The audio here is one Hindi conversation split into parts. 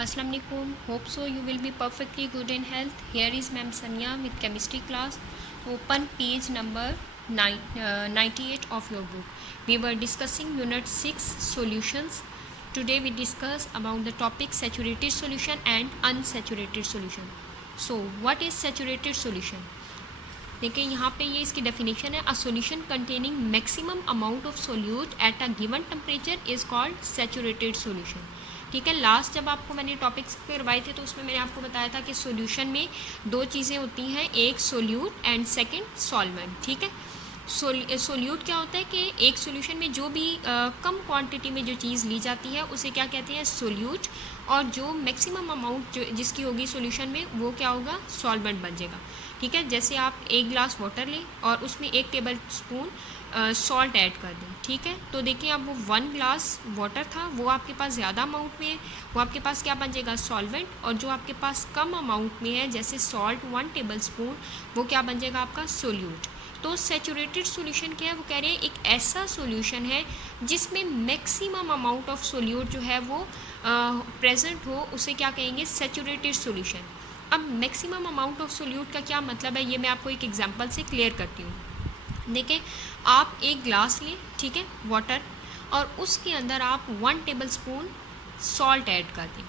Assalamu alaikum. Hope so you will be perfectly good in health. Here is Ma'am Sanya with chemistry class. Open page number 98 of your book. We were discussing unit 6 solutions. Today we discuss about the topic saturated solution and unsaturated solution. So what is saturated solution? देखिए यहाँ पे ये इसकी डेफिनेशन है, a solution containing maximum amount of solute eight a given temperature is called saturated solution. ठीक है, लास्ट जब आपको मैंने टॉपिक्स करवाए थे तो उसमें मैंने आपको बताया था कि सॉल्यूशन में दो चीज़ें होती हैं, एक सोल्यूट एंड सेकंड सॉल्वेंट. ठीक है, सोल्यूट क्या होता है कि एक सॉल्यूशन में जो भी कम क्वांटिटी में जो चीज़ ली जाती है उसे क्या कहते हैं, सोल्यूट. और जो मैक्सिमम अमाउंट जो जिसकी होगी सॉल्यूशन में वो क्या होगा, सॉल्वेंट बन जाएगा. ठीक है, जैसे आप एक ग्लास वाटर लें और उसमें 1 टेबल स्पून सॉल्ट ऐड कर दें. ठीक है, तो देखिए अब वो 1 ग्लास वाटर था, वो आपके पास ज़्यादा अमाउंट में है, वो आपके पास क्या बन जाएगा, सॉल्वेंट. और जो आपके पास कम अमाउंट में है जैसे सॉल्ट 1 टेबल स्पून, वो क्या बन जाएगा आपका, सोल्यूट. तो सैचुरेटेड सॉल्यूशन क्या है, वो कह रहे हैं एक ऐसा सॉल्यूशन है जिसमें मैक्सिमम अमाउंट ऑफ सोल्यूट जो है वो प्रेजेंट हो, उसे क्या कहेंगे, सैचुरेटेड सॉल्यूशन. अब मैक्सिमम अमाउंट ऑफ सोल्यूट का क्या मतलब है, ये मैं आपको एक एग्जांपल से क्लियर करती हूँ. देखिए आप एक ग्लास लें, ठीक है, वाटर, और उसके अंदर आप 1 टेबल स्पून सॉल्ट ऐड कर दें.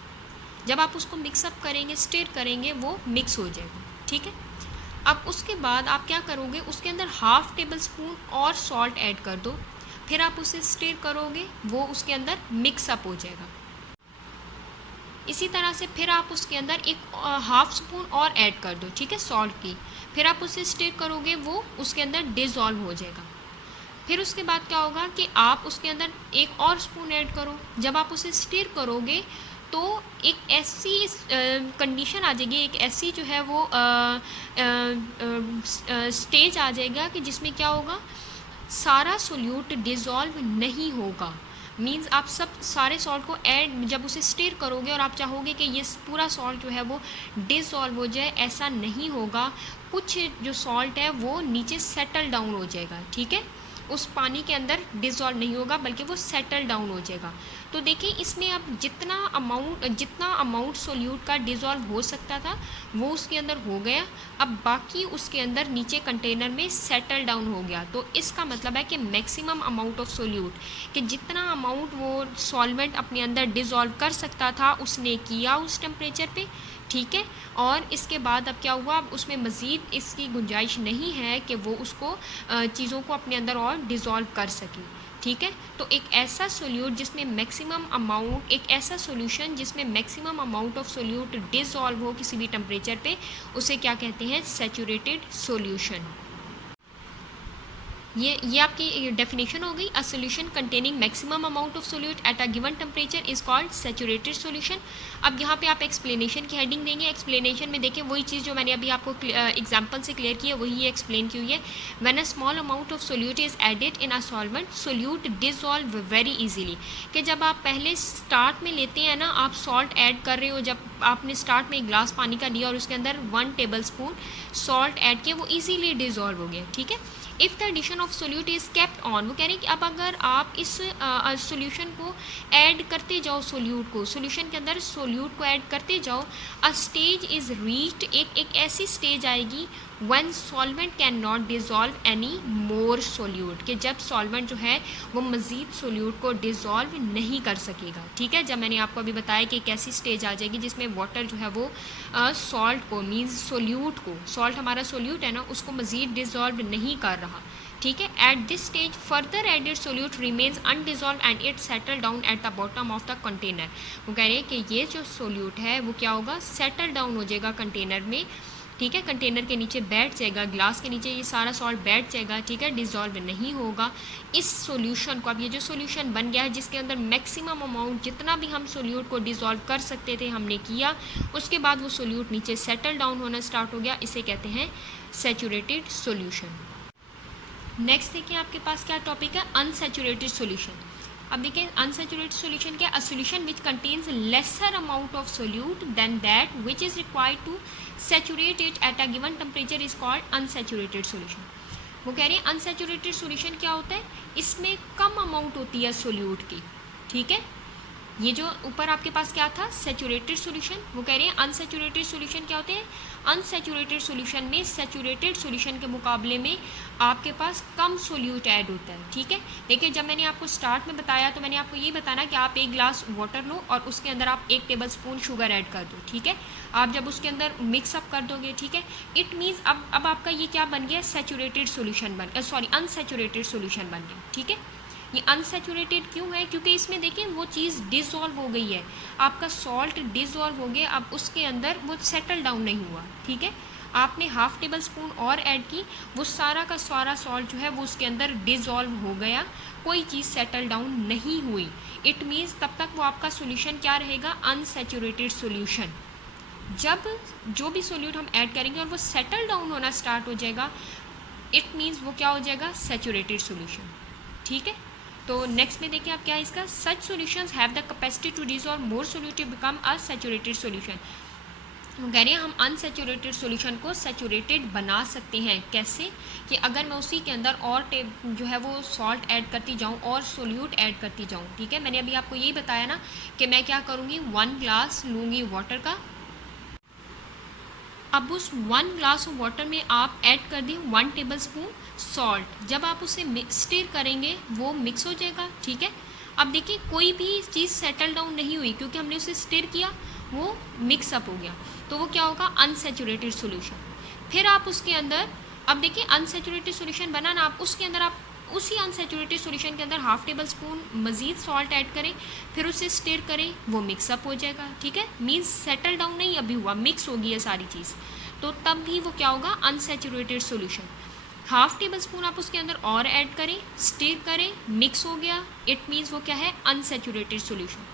जब आप उसको मिक्सअप करेंगे, स्टिर करेंगे, वो मिक्स हो जाएगा. ठीक है, अब उसके बाद आप क्या करोगे, उसके अंदर 1/2 टेबल स्पून और सॉल्ट ऐड कर दो, फिर आप उसे स्टिर करोगे, वो उसके अंदर मिक्सअप हो जाएगा. इसी तरह से फिर आप उसके अंदर एक 1/2 स्पून और ऐड कर दो, ठीक है, सॉल्ट की, फिर आप उसे स्टिर करोगे, वो उसके अंदर डिज़ोल्व हो जाएगा. फिर उसके बाद क्या होगा कि आप उसके अंदर एक और स्पून ऐड करो. जब आप उसे स्टिर करोगे तो एक ऐसी कंडीशन आ जाएगी, एक ऐसी जो है वो स्टेज आ जाएगा कि जिसमें क्या होगा, सारा सोल्यूट डिज़ोल्व नहीं होगा. मीन्स आप सब सारे सॉल्ट को ऐड, जब उसे स्टिर करोगे और आप चाहोगे कि ये पूरा सॉल्ट जो है वो डिसॉल्व हो जाए, ऐसा नहीं होगा. कुछ जो सॉल्ट है वो नीचे सेटल डाउन हो जाएगा. ठीक है, उस पानी के अंदर डिसॉल्व नहीं होगा बल्कि वो सेटल डाउन हो जाएगा. तो देखिए इसमें अब जितना अमाउंट सोल्यूट का डिसॉल्व हो सकता था वो उसके अंदर हो गया. अब बाकी उसके अंदर नीचे कंटेनर में सेटल डाउन हो गया. तो इसका मतलब है कि मैक्सिमम अमाउंट ऑफ सोल्यूट, कि जितना अमाउंट वो सॉल्वेंट अपने अंदर डिसॉल्व कर सकता था उसने किया उस टेम्परेचर पे. ठीक है, और इसके बाद अब क्या हुआ, अब उसमें मज़ीद इसकी गुंजाइश नहीं है कि वो उसको चीज़ों को अपने अंदर और डिज़ोल्व कर सके. ठीक है, तो एक ऐसा सोल्यूट जिसमें मैक्सिमम अमाउंट, एक ऐसा सोल्यूशन जिसमें maximum amount of solute dissolve हो किसी भी टेम्परेचर पे, उसे क्या कहते हैं, सैचुरेटेड सोल्यूशन. ये आपकी डेफिनेशन हो गई. A solution containing maximum amount of solute eight a given temperature is called saturated solution. अब यहाँ पे आप एक्सप्लेनेशन की हेडिंग देंगे. एक्सप्लेनेशन में देखिए वही चीज़ जो मैंने अभी आपको एग्जांपल से क्लियर की है वही ये एक्सप्लेन की हुई है. When a small amount of solute is added in a solvent, solute dissolve very easily. कि जब आप पहले स्टार्ट में लेते हैं ना, आप सॉल्ट ऐड कर रहे हो, जब आपने स्टार्ट में एक ग्लास पानी का लिया और उसके अंदर 1 टेबल स्पून सॉल्ट ऐड किया, वो ईजीली डिसॉल्व हो गया. ठीक है, if the addition of solute is kept on, वो कह रहे हैं कि अब अगर आप इस सोल्यूशन को ऐड करते जाओ, सोल्यूशन के अंदर सोल्यूट को ऐड करते जाओ, अ स्टेज इज़ रीच्ड, एक ऐसी स्टेज आएगी one solvent can not dissolve any more solute, कि जब सॉल्वेंट जो है वो मज़ीद सोल्यूट को डिज़ोल्व नहीं कर सकेगा. ठीक है, जब मैंने आपको अभी बताया कि एक ऐसी स्टेज आ जाएगी जिसमें वाटर जो है वो सॉल्ट को, मीन्स सोल्यूट को, सॉल्ट हमारा सोल्यूट है ना, उसको मज़ीद डिज़ोल्व नहीं कर रहा. ठीक है, at this stage further added solute remains undissolved and it settle down at the bottom of the container. वो कह रहे हैं कि ये जो सोल्यूट है वो क्या होगा, सेटल डाउन हो जाएगा कंटेनर में. ठीक है, कंटेनर के नीचे बैठ जाएगा, ग्लास के नीचे ये सारा सॉल्ट बैठ जाएगा. ठीक है, डिज़ोल्व नहीं होगा. इस सॉल्यूशन को, अब ये जो सॉल्यूशन बन गया है जिसके अंदर मैक्सिमम अमाउंट जितना भी हम सोल्यूट को डिज़ोल्व कर सकते थे हमने किया, उसके बाद वो सोल्यूट नीचे सेटल डाउन होना स्टार्ट हो गया, इसे कहते हैं सैचुरेटेड सॉल्यूशन. नेक्स्ट देखिए आपके पास क्या टॉपिक है, अनसैचुरेटेड सॉल्यूशन. अब देखिए अनसैचुरेटेड सॉल्यूशन क्या, a solution which contains lesser amount of solute than that which is required to saturate it at a given temperature is called unsaturated solution. वो कह रहे हैं अनसैचुरेटेड सॉल्यूशन क्या होता है, इसमें कम अमाउंट होती है सोल्यूट की. ठीक है, ये जो ऊपर आपके पास क्या था, सैचुरेटेड सॉल्यूशन, वो कह रहे हैं अनसैचुरेटेड सॉल्यूशन क्या होते हैं। अनसैचुरेटेड सॉल्यूशन में सैचुरेटेड सॉल्यूशन के मुकाबले में आपके पास कम सोल्यूट ऐड होता है, ठीक है। देखिए जब मैंने आपको स्टार्ट में बताया तो मैंने आपको ये बताना कि आप एक गिलास वाटर लो और उसके अंदर आप 1 टेबल स्पून शुगर ऐड कर दो, ठीक है। आप जब उसके अंदर मिक्सअप कर दोगे, ठीक है, इट मीन्स अब आपका ये क्या बन गया, सैचुरेटेड सॉल्यूशन अनसैचुरेटेड सॉल्यूशन बन गया, ठीक है। ये अनसैचुरेटेड क्यों है, क्योंकि इसमें देखिए वो चीज़ डिसॉल्व हो गई है, आपका सॉल्ट डिसॉल्व हो गया, अब उसके अंदर वो सेटल डाउन नहीं हुआ, ठीक है। आपने 1/2 टेबल स्पून और ऐड की, वो सारा का सारा सॉल्ट जो है वो उसके अंदर डिसॉल्व हो गया, कोई चीज़ सेटल डाउन नहीं हुई। इट मीन्स तब तक वो आपका सोल्यूशन क्या रहेगा, अनसैचुरेटेड सोल्यूशन। जब जो भी सोल्यूट हम ऐड करेंगे और वो सेटल डाउन होना स्टार्ट हो जाएगा, इट मीन्स वो क्या हो जाएगा, सैचुरेटेड सोल्यूशन, ठीक है। तो नेक्स्ट में देखिए आप क्या है इसका, such solutions have the capacity to dissolve more solute to become a saturated solution. कह रहे हैं हम अनसैचुरेटेड सॉल्यूशन को सैचुरेटेड बना सकते हैं, कैसे, कि अगर मैं उसी के अंदर और जो है वो सॉल्ट ऐड करती जाऊं और सोल्यूट ऐड करती जाऊं, ठीक है। मैंने अभी आपको यही बताया ना कि मैं क्या करूँगी, 1 ग्लास लूँगी वाटर का, अब उस 1 ग्लास ऑफ वाटर में आप ऐड कर दें 1 टेबल स्पून सॉल्ट। जब आप उसे स्टिर करेंगे वो मिक्स हो जाएगा, ठीक है। अब देखिए कोई भी चीज़ सेटल डाउन नहीं हुई क्योंकि हमने उसे स्टिर किया, वो मिक्सअप हो गया, तो वो क्या होगा, अनसैचुरेटेड सॉल्यूशन। फिर आप उसके अंदर, अब देखिए अनसैचुरेटेड सॉल्यूशन बना ना, आप उसके अंदर आप उसी अनसैचुरेटेड सॉल्यूशन के अंदर 1/2 टेबल स्पून मज़ीद सॉल्ट ऐड करें, फिर उसे स्टिर करें, वो मिक्सअप हो जाएगा, ठीक है। मीन्स सेटल डाउन नहीं अभी हुआ, मिक्स होगी ये सारी चीज़, तो तब भी वो क्या होगा, अनसैचुरेटेड सॉल्यूशन। 1/2 टेबल स्पून आप उसके अंदर और ऐड करें, स्टिर करें, मिक्स हो गया, इट मीन्स वो क्या है, अनसैचुरेटेड सॉल्यूशन।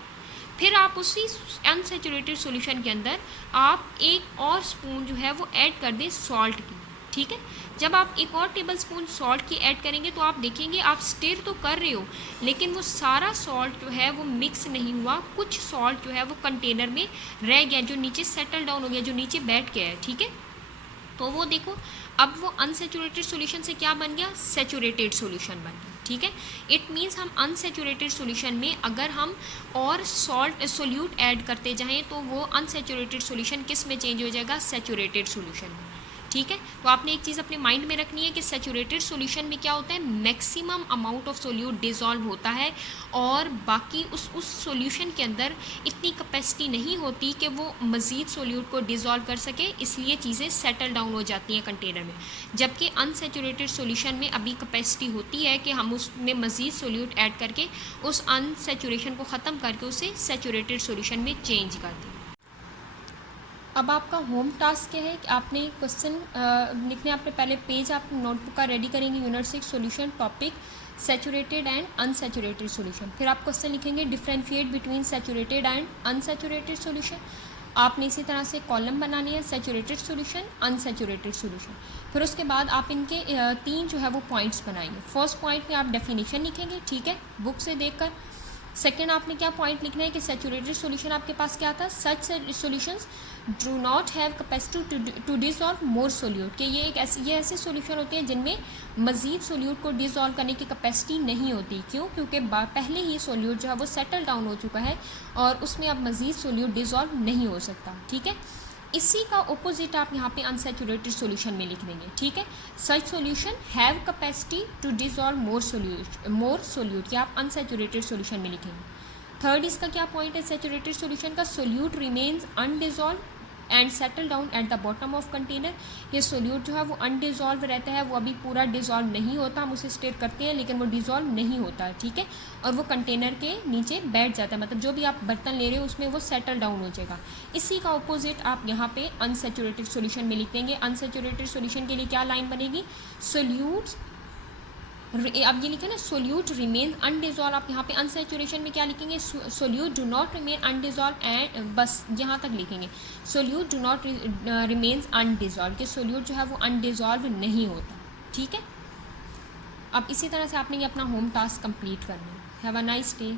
फिर आप उसी अनसैचुरेटेड सॉल्यूशन के अंदर आप 1 और स्पून जो है वो ऐड कर दें सॉल्ट की, ठीक है। जब आप 1 और टेबल स्पून सॉल्ट की ऐड करेंगे तो आप देखेंगे आप स्टिर तो कर रहे हो, लेकिन वो सारा सॉल्ट जो है वो मिक्स नहीं हुआ, कुछ सॉल्ट जो है वो कंटेनर में रह गया, जो नीचे सेटल डाउन हो गया, जो नीचे बैठ गया है, ठीक है। तो वो देखो अब वो अनसैचुरेटेड सॉल्यूशन से क्या बन गया, सैचुरेटेड सॉल्यूशन बन गया, ठीक है। इट मीन्स हम अनसैचुरेटेड सॉल्यूशन में अगर हम और सोल्यूट ऐड करते जाएं तो वो अनसैचुरेटेड सॉल्यूशन किस में चेंज हो जाएगा, सैचुरेटेड सॉल्यूशन में, ठीक है। तो आपने एक चीज़ अपने माइंड में रखनी है कि सैचुरेटेड सॉल्यूशन में क्या होता है, maximum amount of solute dissolve होता है और बाकी उस सॉल्यूशन के अंदर इतनी कैपेसिटी नहीं होती कि वो मज़ीद सोल्यूट को डिसॉल्व कर सके, इसलिए चीज़ें सेटल डाउन हो जाती हैं कंटेनर में। जबकि अनसैचुरेटेड सॉल्यूशन में अभी कैपेसिटी होती है कि हम उसमें मज़ीद सोल्यूट ऐड करके उस अनसैचुरेशन को ख़त्म करके उसे सैचुरेटेड सॉल्यूशन में चेंज कर दें। अब आपका होम टास्क क्या है कि आपने क्वेश्चन लिखने, आपने पहले पेज आप नोटबुक का रेडी करेंगे, unit 6 solution topic saturated and unsaturated solution. फिर आप क्वेश्चन लिखेंगे differentiate between saturated and unsaturated solution. आपने इसी तरह से कॉलम बनानी है, सैचुरेटेड सॉल्यूशन, अनसैचुरेटेड सॉल्यूशन। फिर उसके बाद आप इनके 3 जो है वो पॉइंट्स बनाएंगे। फर्स्ट पॉइंट में आप डेफिनेशन लिखेंगे, ठीक है, बुक से देखकर। सेकेंड आपने क्या पॉइंट लिखना है कि सैचुरेटेड सॉल्यूशन आपके पास क्या था, such solutions do not have capacity to dissolve more solute, कि ये ऐसे सॉल्यूशन होते हैं जिनमें मज़ीद सोल्यूट को डिसॉल्व करने की कैपेसिटी नहीं होती। क्यों, क्योंकि पहले ही सोल्यूट जो है वो सेटल डाउन हो चुका है और उसमें अब मज़ीद सोल्यूट डिसॉल्व नहीं हो सकता, ठीक है। इसी का ऑपोजिट आप यहाँ पे अनसैचुरेटेड सॉल्यूशन में लिख देंगे, ठीक है। Such solution have capacity to dissolve more solute, या आप अनसैचुरेटेड सॉल्यूशन में लिखेंगे। थर्ड इसका क्या पॉइंट है सैचुरेटेड सॉल्यूशन का, solute remains undissolved and settle down at the bottom of container. ये सोल्यूट जो है वो अनडिसॉल्व रहता है, वो अभी पूरा डिसॉल्व नहीं होता, हम उसे स्टिर करते हैं लेकिन वो डिसॉल्व नहीं होता है, ठीक है, और वो कंटेनर के नीचे बैठ जाता है, मतलब जो भी आप बर्तन ले रहे हो उसमें वो सेटल डाउन हो जाएगा। इसी का ऑपोजिट आप यहाँ पे अनसैचुरेटेड सॉल्यूशन में लिख देंगे। अनसैचुरेटेड सॉल्यूशन के लिए क्या लाइन बनेगी, सोल्यूट्स, अब ये लिखे ना सोल्यूट रिमेन अनडिसॉल्व, आप यहाँ पे अनसैचुरेशन में क्या लिखेंगे, solute do not remain undissolved and बस यहाँ तक लिखेंगे, solute do not remains undissolved, कि सोल्यूट जो है वो अनडिसॉल्व नहीं होता, ठीक है। अब इसी तरह से आपने ये अपना होम टास्क कंप्लीट करना है। Have a nice day.